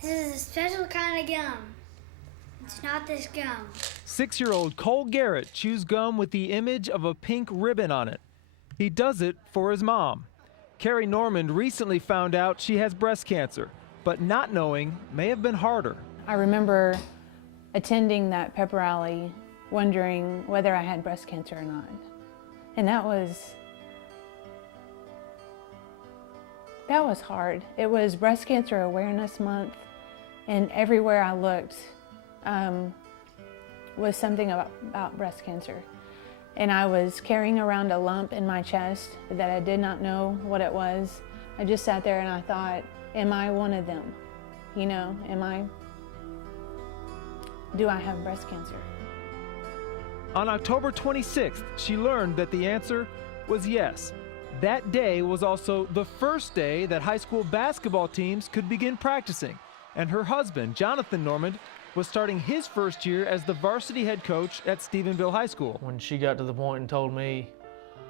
This is a special kind of gum. It's not this gum. 6-year-old Cole Garrett chews gum with the image of a pink ribbon on it. He does it for his mom. Carrie Normand recently found out she has breast cancer, but not knowing may have been harder. I remember attending that pep rally wondering whether I had breast cancer or not. And that was hard. It was Breast Cancer Awareness Month, and everywhere I looked was something about breast cancer. And I was carrying around a lump in my chest that I did not know what it was. I just sat there and I thought, am I one of them? You know, do I have breast cancer? On October 26th, she learned that the answer was yes. That day was also the first day that high school basketball teams could begin practicing, and her husband, Jonathan Normand, was starting his first year as the varsity head coach at Stephenville High School. When she got to the point and told me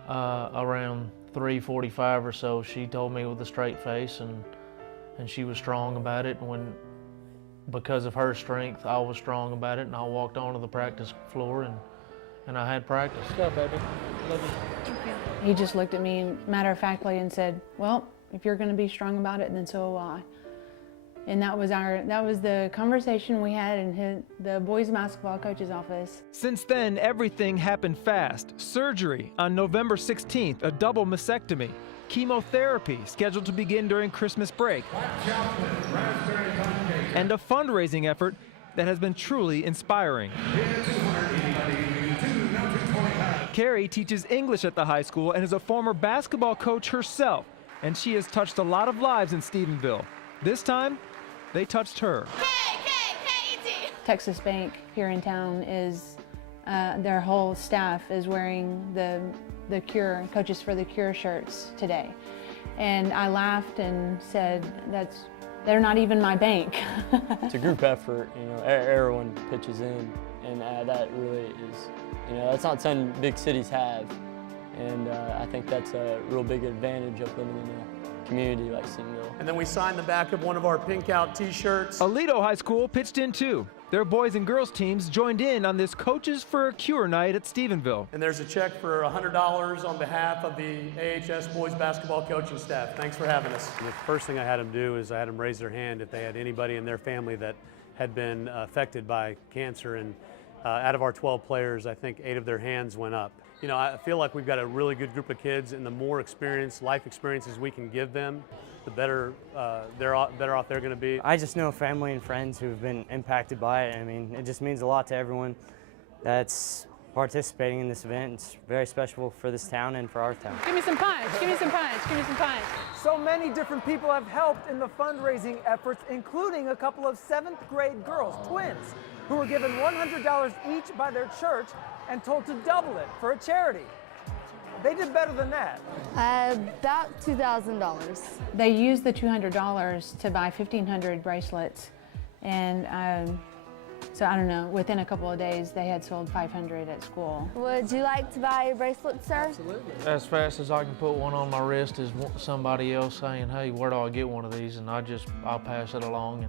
around 3:45 or so, she told me with a straight face, and she was strong about it. Because of her strength, I was strong about it, and I walked onto the practice floor and I had practice. Go, baby. Love you. He just looked at me matter-of-factly and said, well, if you're going to be strong about it, then so will I. And that was the conversation we had in the boys basketball coach's office. Since then, everything happened fast. Surgery on November 16th, a double mastectomy. Chemotherapy scheduled to begin during Christmas break. And a fundraising effort that has been truly inspiring. Carrie teaches English at the high school and is a former basketball coach herself, and she has touched a lot of lives in Stephenville. This time, they touched her. K-K-K-E-T. Texas Bank here in town is, their whole staff is wearing the Cure, Coaches for the Cure shirts today. And I laughed and said, they're not even my bank. It's a group effort, you know, everyone pitches in, and that really is, you know, that's not something big cities have. And I think that's a real big advantage of living in a community like Stephenville. And then we signed the back of one of our Pink Out t-shirts. Aledo High School pitched in too. Their boys and girls teams joined in on this Coaches for a Cure night at Stephenville. And there's a check for $100 on behalf of the AHS boys basketball coaching staff. Thanks for having us. The first thing I had them do is I had them raise their hand if they had anybody in their family that had been affected by cancer. And out of our 12 players, I think 8 of their hands went up. You know, I feel like we've got a really good group of kids, and the more experience, life experiences we can give them, the better better off they're going to be. I just know family and friends who've been impacted by it. I mean, it just means a lot to everyone that's participating in this event. It's very special for this town and for our town. Give me some punch, give me some punch, give me some punch. So many different people have helped in the fundraising efforts, including a couple of 7th grade girls, twins, who were given $100 each by their church and told to double it for a charity. They did better than that. About $2,000. They used the $200 to buy 1,500 bracelets, and so I don't know, within a couple of days they had sold 500 at school. Would you like to buy a bracelet, sir? Absolutely. As fast as I can put one on my wrist is somebody else saying, hey, where do I get one of these? And I'll pass it along.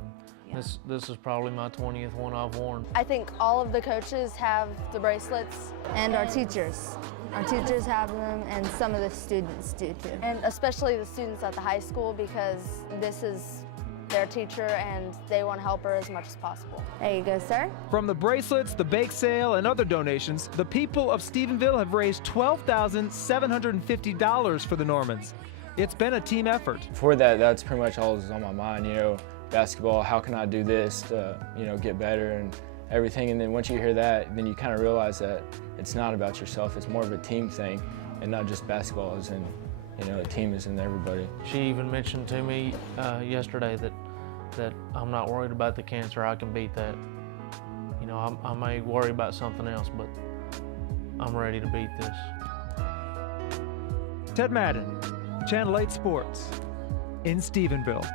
And this is probably my 20th one I've worn. I think all of the coaches have the bracelets. And our teachers. Our teachers have them, and some of the students do too. And especially the students at the high school, because this is their teacher and they want to help her as much as possible. There you go, sir. From the bracelets, the bake sale, and other donations, the people of Stephenville have raised $12,750 for the Normands. It's been a team effort. For that's pretty much all that's on my mind, you know, basketball, how can I do this to, you know, get better and everything. And then once you hear that, then you kind of realize that it's not about yourself, it's more of a team thing, and not just basketball is in, you know, a team is in everybody. She even mentioned to me yesterday that I'm not worried about the cancer, I can beat that. You know, I may worry about something else, but I'm ready to beat this. Ted Madden, Channel 8 Sports, in Stephenville.